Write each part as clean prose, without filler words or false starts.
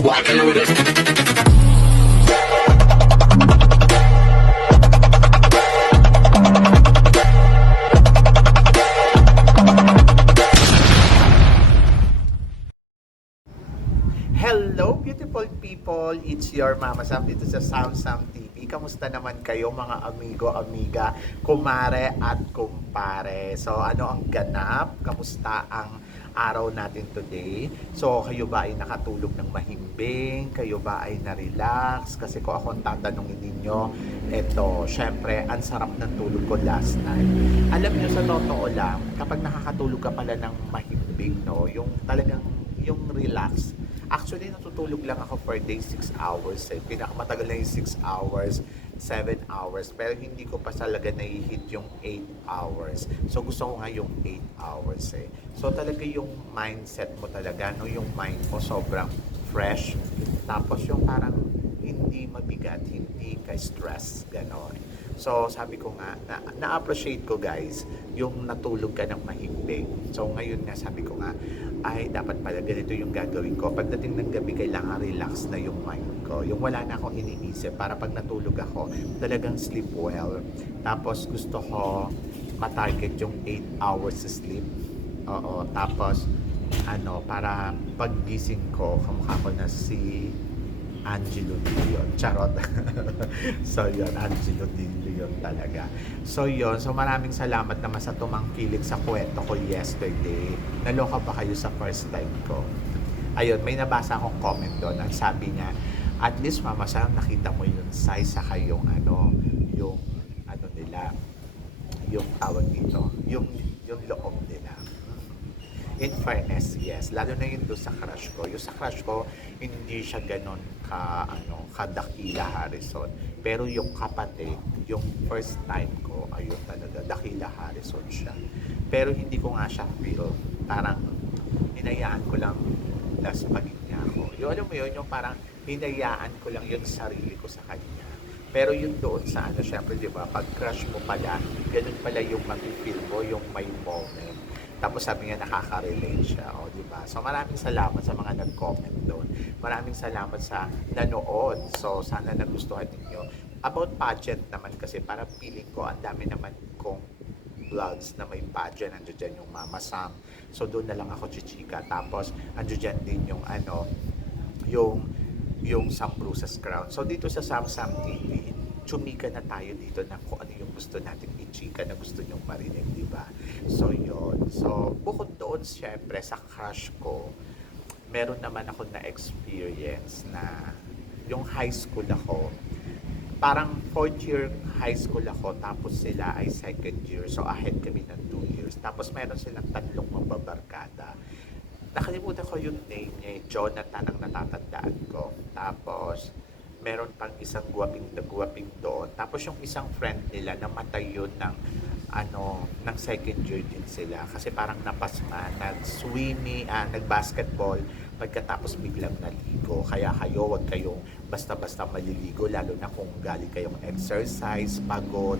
walking with it. Hello beautiful people! It's your Mama Sam dito sa Sam Sam TV. Kamusta naman kayo mga amigo, amiga, kumare at kumpare? So ano ang ganap? Kamusta ang araw natin today? So kayo ba ay nakatulog ng mahimbing? Kayo ba ay na-relax? Kasi kung ako ang tatanungin ninyo, eto, syempre, ang sarap ng tulog ko last night. Alam nyo, sa totoo lang, kapag nakakatulog ka pala ng mahimbing, no, yung talagang, yung relax. Actually, natutulog lang ako per day 6 hours. Pinakamatagal na yung 6 hours, 7 hours. Pero hindi ko pa talaga na-hit yung 8 hours. So, gusto ko nga yung 8 hours eh. So, talaga yung mindset mo talaga, no? Yung mind mo sobrang fresh. Tapos yung parang hindi mabigat, hindi ka stress, gano'n. So, sabi ko nga, na-appreciate ko guys, yung natulog ka ng mahimbing. So, ngayon nga, sabi ko nga, ay dapat pala ganito yung gagawin ko. Pagdating ng gabi, kailangan relax na yung mind ko. Yung wala na akong iniisip para pag natulog ako, talagang sleep well. Tapos gusto ko matarget yung 8 hours sleep. Oo, tapos ano, para paggising ko, kamukha ko na si Angelo Di Leon. Charot. So yun, Angelo Di Leon talaga. So yun, so maraming salamat naman sa tumangkilik sa kwento ko yesterday. Naloka pa kayo sa first time ko. Ayun, may nabasa akong comment doon. Ang sabi niya, at least Mama Sam, nakita mo yung size sa yung ano nila, yung tawag dito, yung loob nila. In fairness, yes. Lalo na yun doon sa crush ko. Yung sa crush ko, hindi siya ganon kadakila Harrison. Pero yung kapatid, yung first time ko, ayun talaga, dakila Harrison siya. Pero hindi ko nga siya feel. Parang, hinayaan ko lang nas maging niya ako. Yung alam mo yun, yung parang hinayaan ko lang yung sarili ko sa kanya. Pero yun doon sa ano, syempre, di ba, pag crush mo pala, ganun pala yung mag-feel mo, yung may moment. Tapos sabi niya nakaka-relate siya, o di ba? So maraming salamat sa mga nag-comment doon. Maraming salamat sa nanood. So sana nagustuhan niyo. About pageant naman kasi para feeling ko ang dami naman kong vlogs na may pageant. Andiyo dyan yung Mama Sam. So doon na lang ako chichika. Tapos andiyo dyan din yung ano, yung Sam Bruce's Crown. So dito sa Sam Sam TV, chumika na tayo dito na kung ano yung gusto natin i-chika na gusto nyong marinig, di ba? So, yun. So, bukod doon, syempre, sa crush ko, meron naman ako na-experience na yung high school ako, parang 4th year high school ako, tapos sila ay 2nd year. So, ahead kami ng 2 years. Tapos, meron silang 3 mababarkada. Nakalimutan ko yung name niya, Jonathan ang natatandaan ko. Tapos, meron pang isang guwaping doon. Tapos yung isang friend nila, namatay yun ng ng 2nd year din sila. Kasi parang napasma, nag-basketball, pagkatapos biglang naligo. Kaya kayo, wag kayong basta-basta maliligo, lalo na kung galing kayong exercise, pagod,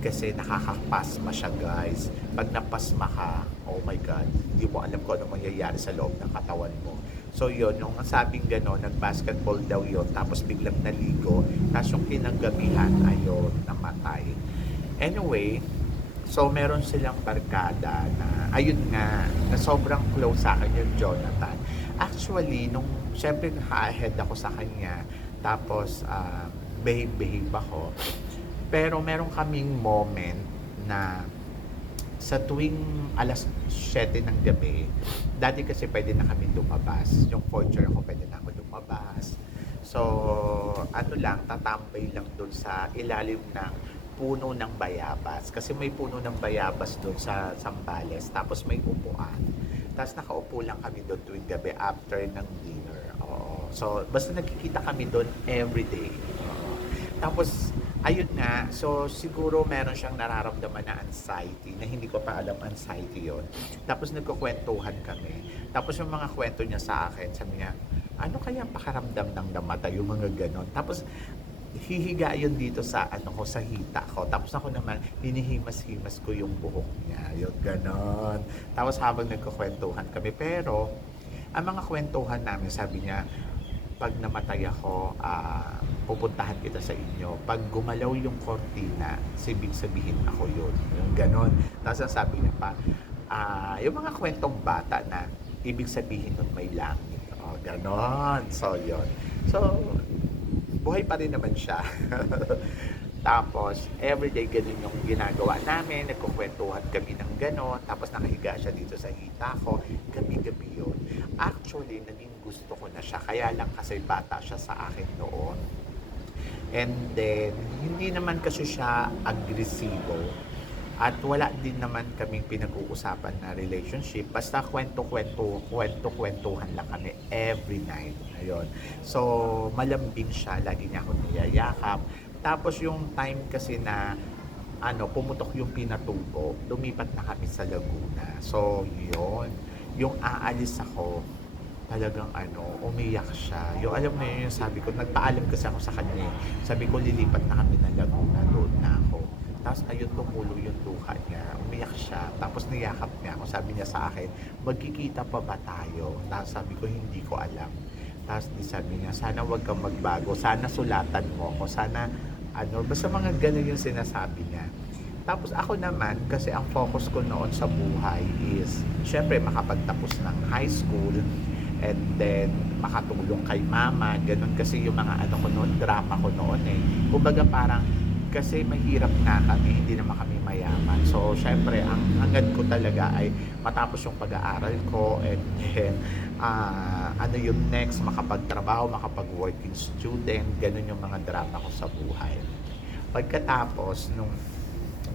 kasi nakakapasma siya guys. Pag napasma ka, oh my God, hindi mo alam kung ano mangyayari sa loob ng katawan mo. So yun, yung sabing gano'n, nag-basketball daw yun, tapos biglang naligo, tapos yung kinanggabihan, ayun, namatay. Anyway, so meron silang barkada na, ayun nga, na sobrang close sa akin yung Jonathan. Actually, syempre naka-ahead ako sa kanya, tapos behave ako. Pero meron kaming moment na sa tuwing alas 7 ng gabi, dati kasi pwede na kami lumabas. Yung 4th year ako, pwede na ako lumabas. So, ano lang, tatambay lang doon sa ilalim ng puno ng bayabas. Kasi may puno ng bayabas doon sa Zambales. Tapos may upuan. Tapos nakaupo lang kami doon tuwing gabi after ng dinner. Oo. So, basta nagkikita kami doon everyday. Oo. Tapos, ayun nga, so siguro meron siyang nararamdaman na anxiety, na hindi ko pa alam anxiety yon. Tapos nagkukwentuhan kami. Tapos yung mga kwento niya sa akin, sabi niya, ano kaya ang pakaramdam ng namatay, yung mga ganon. Tapos hihiga yun dito sa ko, sa hita ko. Tapos ako naman, hinihimas-himas ko yung buhok niya, yung ganon. Tapos habang nagkukwentuhan kami, pero ang mga kwentuhan namin, sabi niya, pag namatay ako, pupuntahan kita sa inyo. Pag gumalaw yung kortina, ibig sabihin ako yun. Yung ganon. Tapos ang sabi niya pa, yung mga kwentong bata na ibig sabihin nun may langit. O, ganon. So, yun. So, buhay pa rin naman siya. Tapos, everyday ganun yung ginagawa namin. Nagkukwentuhan kami ng ganon. Tapos, nakahiga siya dito sa hita ko. Gabi-gabi yun. Actually, naging gusto ko na siya. Kaya lang kasi bata siya sa akin noon. And then, hindi naman kasi siya agresibo. At wala din naman kaming pinag-uusapan na relationship. Basta kwento-kwentuhan lang kami every night. Ayun. So, malambing siya. Lagi niya ako niyayakap. Tapos yung time kasi na pumutok yung pinatubo, lumipat na kami sa Laguna. So, yun. Yung aalis ako, talagang umiyak siya. Yung alam mo yun, yung sabi ko, nagpaalam kasi ako sa kanya. Sabi ko, lilipat na kami ng Laguna, doon na ako. Tapos ayun, tumulo yung luha niya. Umiyak siya. Tapos niyakap niya ako. Sabi niya sa akin, magkikita pa ba tayo? Tapos sabi ko, hindi ko alam. Tapos sabi niya, sana wag kang magbago. Sana sulatan mo ako. Sana basta mga ganun yung sinasabi niya. Tapos ako naman, kasi ang focus ko noon sa buhay is, syempre makapagtapos ng high school, and then makatulong kay mama, ganun kasi yung mga ko noon, drama ko noon eh. Kumbaga parang, kasi mahirap na kami, hindi naman kami mayaman. So, syempre, ang hangad ko talaga ay matapos yung pag-aaral ko, and then, yung next, makapagtrabaho, makapag-working student, ganun yung mga drama ko sa buhay. Pagkatapos, nung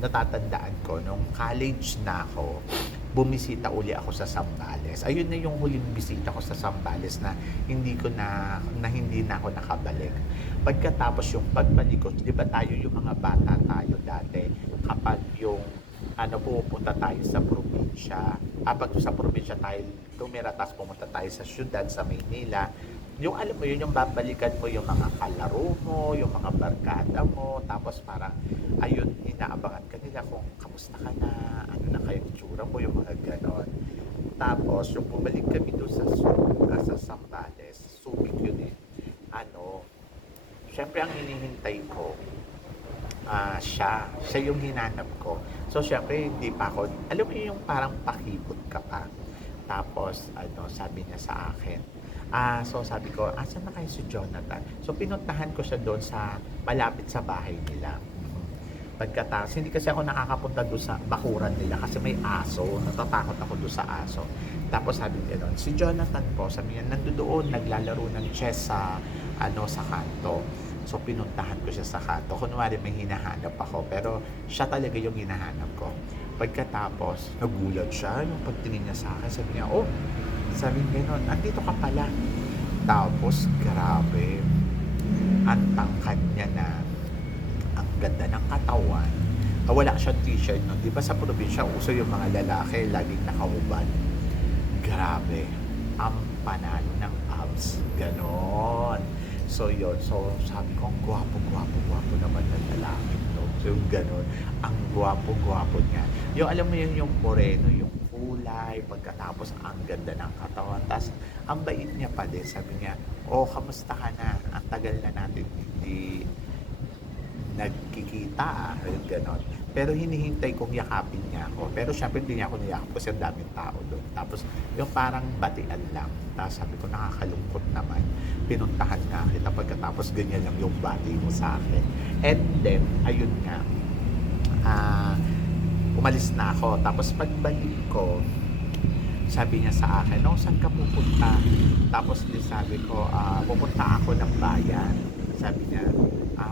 natatandaan ko, nung college na ako, bumisita uli ako sa Zambales. Ayun na yung huling bisita ko sa Zambales na hindi na ako nakabalik. Pagkatapos yung pagbalik ko, di ba tayo yung mga bata tayo dati, kapag yung pupunta tayo sa probinsya, pag sa probinsya tayo tumira, tapos pumunta tayo sa syudad, sa Maynila, yung alam mo yun, yung babalikan mo yung mga kalaro mo, yung mga barkada mo, tapos parang, ayun, inaabangan ka nila kung kamusta ka na, ano na kayo itsura mo, yung mga ganon. Tapos, yung bumalik kami doon sa Zambales, Subic yun eh. Syempre ang hinihintay ko, siya yung hinanap ko. So, syempre, hindi pa ako, alam mo yung parang pakipot ka pa. Tapos, sabi niya sa akin, so sabi ko, asan na kayo si Jonathan? So pinuntahan ko siya doon sa malapit sa bahay nila. Pagkatapos, hindi kasi ako nakakapunta doon sa bakuran nila kasi may aso. Natatakot ako doon sa aso. Tapos sabi niya doon, si Jonathan po, sabi niya, nandoon, naglalaro ng chess sa kanto. So pinuntahan ko siya sa kanto. Kunwari may hinahanap ako, pero siya talaga yung hinahanap ko. Pagkatapos, nagulat siya, yung pagtingin niya sa akin, sabi niya, oh, sabi niya gano'n, andito ka pala. Tapos, grabe, ang tangkad niya na, ang ganda ng katawan. Wala siyang t-shirt nun. Di ba sa probinsya, uso yung mga lalaki, laging nakaubad. Grabe, ang panalo ng abs. Ganon. So, yun. So, sabi ko, ang gwapo naman ng lalaki to. So, yung ganon. Ang gwapo niya. Yung, alam mo yun, yung moreno, yung kulay, pagkatapos ang ganda ng katawan. Tapos, ang bait niya pa din. Sabi niya, oh, kamusta ka na? Ang tagal na natin hindi nagkikita. Yung ganon. Pero hinihintay kong yakapin niya ako. Pero syempre hindi niya ako niyakap kasi ang daming tao doon. Tapos, yung parang batian lang. Tapos sabi ko, nakakalungkot naman. Pinuntahan nga kita pagkatapos ganyan lang yung bati mo sa akin. And then, ayun nga, umalis na ako. Tapos pagbalik ko, sabi niya sa akin, no, saan ka pupunta? Tapos din sabi ko, pupunta ako ng bayan. Sabi niya,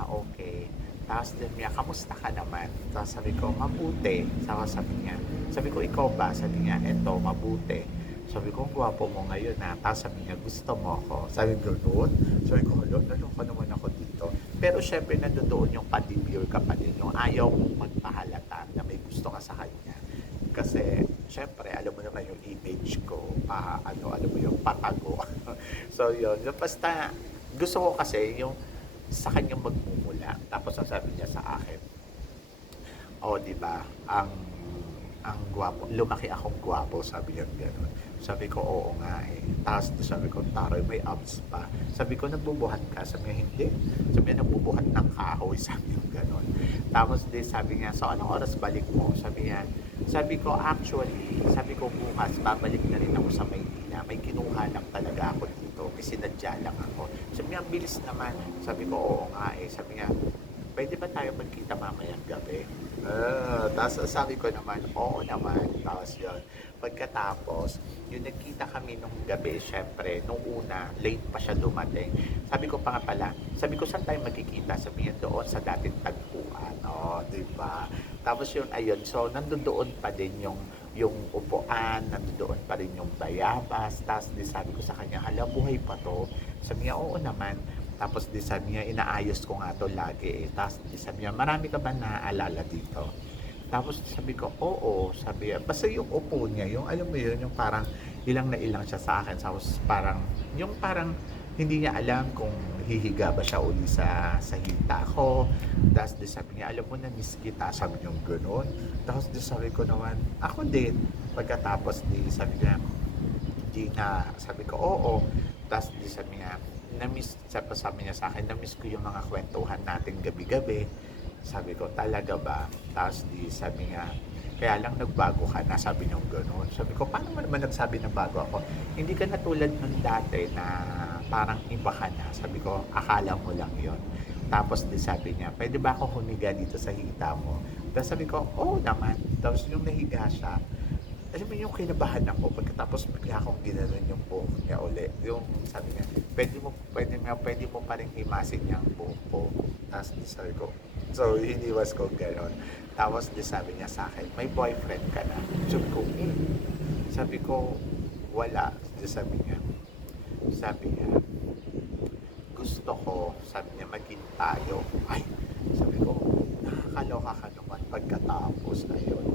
okay. Tapos din niya, kamusta ka naman? Tapos sabi ko, mabuti. Sabi niya, sabi ko, ikaw ba? Sabi niya, eto, mabuti. Sabi ko, gwapo mo ngayon na. Tapos sabi niya, gusto mo ako. Sabi ko, doon. Sabi ko, nalong ka naman ako dito. Pero syempre, nandoon yung patibure ka pa din. Yung ayaw mong magpahalata na may gusto ka sa kanya. Kasi, syempre, alam mo naman yung image ko, alam mo yung patago. So, yun. Basta, gusto ko kasi yung sa kanyang magmumula. Tapos, ang sabi niya sa akin, di ba, ang gwapo, lumaki akong gwapo, sabi niya gano'n. Sabi ko, oo nga eh. Tapos sabi ko, taray, may abs pa. Sabi ko, nagbubuhat ka? Sabi niya, hindi. Sabi niya, nagbubuhat ng kahoy. Sabi niya, gano'n. Tapos sabi niya, so anong oras balik mo? Sabi niya, sabi ko, actually, sabi ko, bukas, babalik na rin ako sa Maynila. May kinuha lang talaga ako dito. May sinadya lang ako. Sabi niya, ang bilis naman. Sabi ko, oo nga eh. Sabi niya, pwede ba tayo magkita mamayang gabi? Tapos sabi ko naman, oo naman. Tapos yun, pagkatapos, yung nagkita kami nung gabi, syempre, nung una, late pa siya dumating. Sabi ko pa nga pala, sabi ko, saan tayo magkikita? Sabi niya, doon sa dating tagpuan. Diba? Tapos yun, ayun, so, nandoon pa din yung upuan, nandoon pa rin yung bayabas. Tapos di sabi ko sa kanya, hala, buhay pa to. Sabi niya, oo naman. Tapos di sabi niya, inaayos ko nga to lagi eh. Tapos di sabi niya, marami ka ba naaalala dito? Tapos sabi ko, oo. Sabi niya, basta yung upo niya, yung alam mo yun, yung parang ilang na ilang siya sa akin. Tapos parang, yung parang hindi niya alam kung hihiga ba siya uli sa hita ko. Tapos di sabi niya, alam mo na miss kita. Sabi niya, gano'n. Tapos di sabi ko naman, ako din. Pagkatapos di sabi niya, di na, sabi ko, oo. Tapos di sabi niya, sabi niya sa akin, na-miss ko yung mga kwentuhan natin gabi-gabi. Sabi ko, talaga ba? Tapos di sabi niya, kaya lang nagbago ka na, sabi niya gano'n. Sabi ko, paano mo naman nagsabi na bago ako? Hindi ka na tulad nung dati na parang iba ka na. Sabi ko, akala mo lang yon. Tapos di sabi niya, pwede ba ako humiga dito sa hita mo? Tapos sabi ko, oo naman. Tapos yung nahiga siya, alam mo yung kinabahan ako pagkatapos bigla akong ginanon yung buhok niya uli. Yung sabi niya, pwede mo pa rin himasin yung buhok ko. Tapos sabi ko, so hiniwas ko gano'n. Tapos sabi niya sa akin, may boyfriend ka na? Sabi ko, Sabi ko, wala. Sabi niya, gusto ko, sabi niya, maging tayo. Ay, sabi ko, nakakaloka ka naman pagkatapos ayun.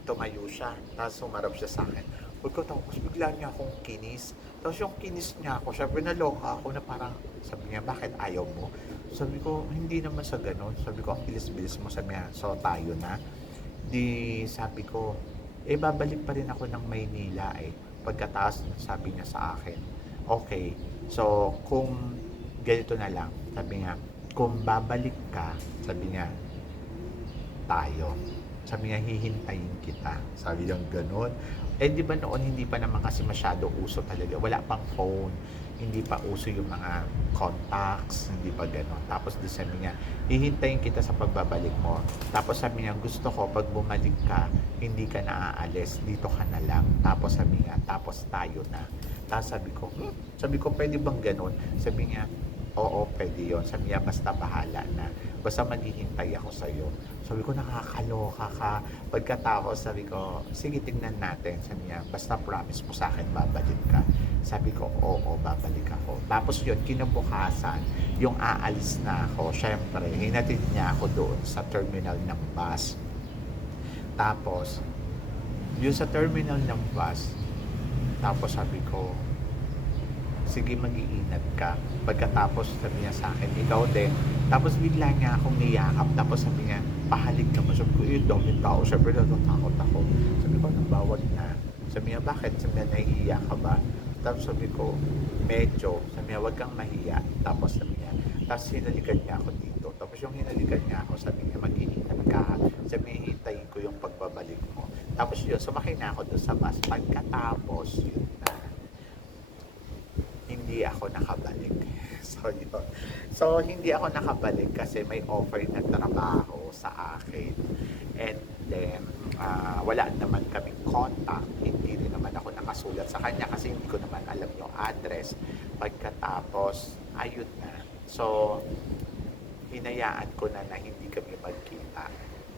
Tumayo siya, tapos sumarap siya sa akin. Pagkatapos bigla niya akong kinis. Tapos yung kinis niya ako, syempre naloka ako na parang, sabi niya, bakit ayaw mo? Sabi ko, hindi naman sa ganun. Sabi ko, ang bilis-bilis mo. Sabi niya, so tayo na. Di sabi ko, babalik pa rin ako ng Maynila eh. Pagkatapos sabi niya sa akin, okay, so kung ganito na lang, sabi niya, kung babalik ka, sabi niya, tayo. Sabi niya, hihintayin kita. Sabi niya, ganun. Di ba noon, hindi pa naman kasi masyado uso talaga. Wala pang phone. Hindi pa uso yung mga contacts. Hindi pa ganun. Tapos sabi niya, hihintayin kita sa pagbabalik mo. Tapos sabi niya, gusto ko, pag bumalik ka, hindi ka na aalis. Dito ka na lang. Tapos sabi niya, tapos tayo na. Tapos sabi ko, pwede bang ganun? Sabi niya, oo, pwede yun. Sabi niya, basta bahala na. Basta maghihintay ako sa'yo. Sabi ko, nakakaloka ka. Pagkatapos, sabi ko, sige, tingnan natin. Sabi niya, basta promise mo sa akin, babalik ka. Sabi ko, oo, babalik ako. Tapos yun, kinabukasan, yung aalis na ako, syempre, hinatid niya ako doon sa terminal ng bus. Tapos, yung sa terminal ng bus, tapos sabi ko, sige, mag-iingat ka. Pagkatapos sabi niya sa akin, ikaw din. Tapos bigla niya akong niyakap. Tapos sabi niya, pahalik ka mo. Sabi ko, daming tao. Siyempre natatakot ako. Sabi ko, bawal na. Sabi niya, bakit? Sabi niya, nahihiya ka ba? Tapos sabi ko, medyo. Sabi niya, wag kang mahiya. Tapos sabi niya, tapos hinalikan niya ako dito. Tapos yung hinalikan niya ako, sabi niya, mag-iingat ka. Sabi niya, hintayin ko yung pagbabalik mo. Tapos yun, sumakay na ako doon sa bus. Pagkatapos, yun na, hindi ako nakabalik. So, hindi ako nakabalik kasi may offer na trabaho sa akin. And then, wala naman kaming contact. Hindi rin naman ako nakasulat sa kanya kasi hindi ko naman alam yung address. Pagkatapos, ayun na. So, hinayaan ko na hindi kami magkita.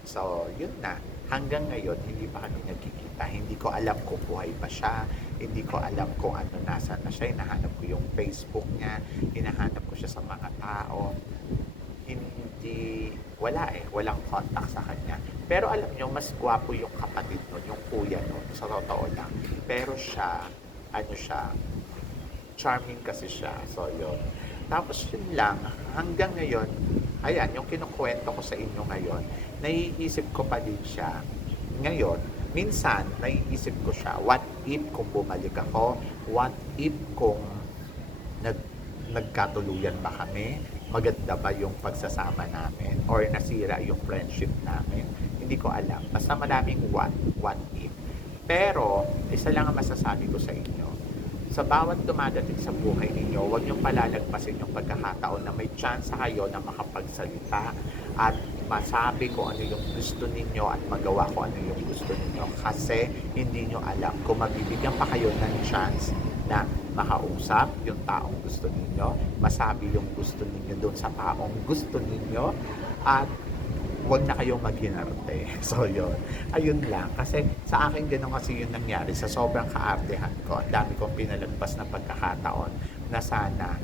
So, yun na. Hanggang ngayon, hindi pa kami nagkikita. Hindi ko alam kung buhay pa siya. Hindi ko alam kung ano, nasa na siya. Hinahanap ko yung Facebook niya. Hinahanap ko siya sa mga tao. Wala eh. Walang contact sa kanya. Pero alam nyo, mas gwapo yung kapatid nun, yung kuya nun. Sa totoo lang. Pero siya, charming kasi siya. So, yun. Tapos yun lang, hanggang ngayon, ayan, yung kinukwento ko sa inyo ngayon, naiisip ko pa din siya ngayon minsan, naiisip ko siya, what if kung bumalik ako? What if kung nag, nagkatuluyan ba kami? Maganda ba yung pagsasama namin? Or nasira yung friendship namin? Hindi ko alam. Basta maraming what if. Pero, isa lang ang masasabi ko sa inyo. Sa bawat dumadating sa buhay ninyo, huwag niyong palalagpasin yung pagkakataon na may chance kayo na makapagsalita at masabi kung ano yung gusto ninyo at magawa kung ano yung gusto ninyo. Kasi hindi nyo alam kung mabibigyan pa kayo ng chance na makausap yung taong gusto ninyo, masabi yung gusto ninyo doon sa taong gusto ninyo, at huwag na kayong maghinarte. So, yun. Ayun lang. Kasi sa akin, ganun kasi yun nangyari. Sa sobrang kaartehan ko, ang dami kong pinalagpas na pagkakataon na sana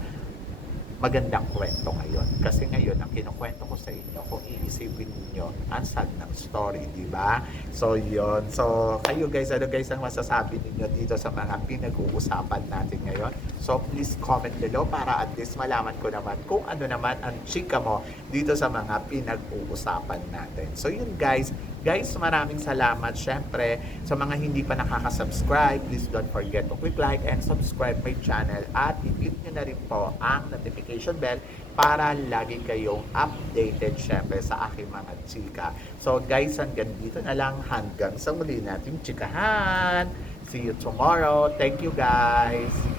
magandang kwento ngayon. Kasi ngayon, ang kinukwento ko sa inyo, kung iisipin niyo ang sad ng story, di ba? So, yun. So, kayo guys, ano guys ang masasabi niyo dito sa mga pinag-uusapan natin ngayon? So, please comment below para at least malaman ko naman kung ano naman ang chika mo dito sa mga pinag-uusapan natin. So, yun guys. Guys, maraming salamat. Syempre, sa mga hindi pa nakaka-subscribe, please don't forget to click like and subscribe my channel at i-click nyo na rin po ang notification bell para lagi kayong updated syempre sa aking mga chika. So guys, hanggang dito na lang, hanggang sa muli nating chikahan. See you tomorrow. Thank you guys.